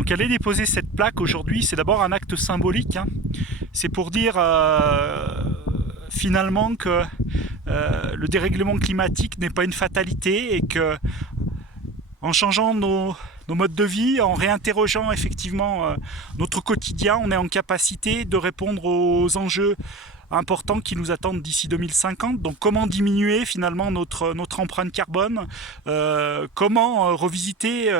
Donc aller déposer cette plaque aujourd'hui, c'est d'abord un acte symbolique, hein. C'est pour dire finalement que le dérèglement climatique n'est pas une fatalité et que en changeant nos modes de vie, en réinterrogeant effectivement notre quotidien, on est en capacité de répondre aux enjeux importants qui nous attendent d'ici 2050. Donc comment diminuer finalement notre empreinte carbone, comment revisiter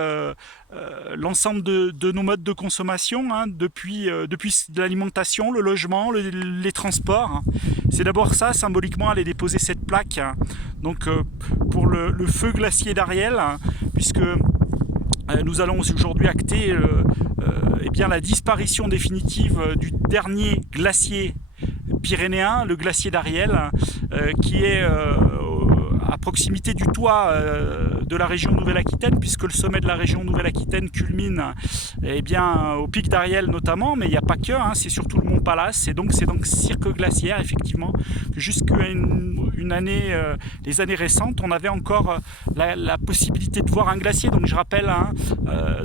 l'ensemble de nos modes de consommation, hein, depuis l'alimentation, le logement, les transports, hein. C'est d'abord ça, symboliquement, aller déposer cette plaque, hein, donc pour le feu glacier d'Ariel, hein, puisque nous allons aujourd'hui acter eh bien, la disparition définitive du dernier glacier pyrénéen, le glacier d'Ariel, qui est à proximité du toit de la région Nouvelle-Aquitaine, puisque le sommet de la région Nouvelle-Aquitaine culmine eh bien, au pic d'Ariel notamment, mais il n'y a pas que, hein, c'est surtout le mont Pallas, et donc c'est donc cirque glaciaire effectivement, que jusqu'à une année, les années récentes, on avait encore la possibilité de voir un glacier. Donc je rappelle, hein,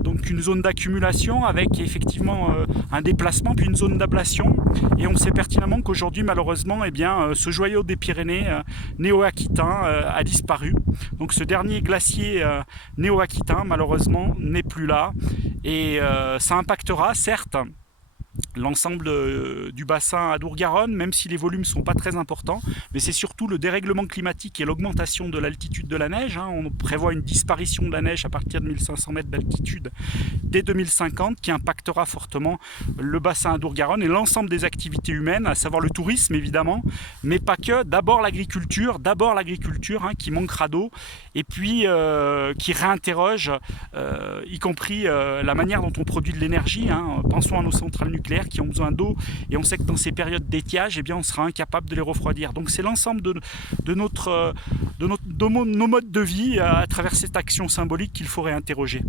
donc une zone d'accumulation avec effectivement un déplacement, puis une zone d'ablation, et on sait pertinemment qu'aujourd'hui malheureusement eh bien, ce joyau des Pyrénées néo-aquitain a disparu. Donc ce dernier glacier néo-aquitain malheureusement n'est plus là, et ça impactera certes l'ensemble du bassin Adour-Garonne, même si les volumes ne sont pas très importants, mais c'est surtout le dérèglement climatique et l'augmentation de l'altitude de la neige, hein. On prévoit une disparition de la neige à partir de 1500 mètres d'altitude dès 2050 qui impactera fortement le bassin Adour-Garonne et l'ensemble des activités humaines, à savoir le tourisme évidemment, mais pas que. D'abord l'agriculture, hein, qui manquera d'eau, et puis qui réinterroge y compris la manière dont on produit de l'énergie, hein. Pensons à nos centrales nucléaires qui ont besoin d'eau, et on sait que dans ces périodes d'étiage, eh bien, on sera incapable de les refroidir. Donc c'est l'ensemble de nos modes de vie à travers cette action symbolique qu'il faut réinterroger.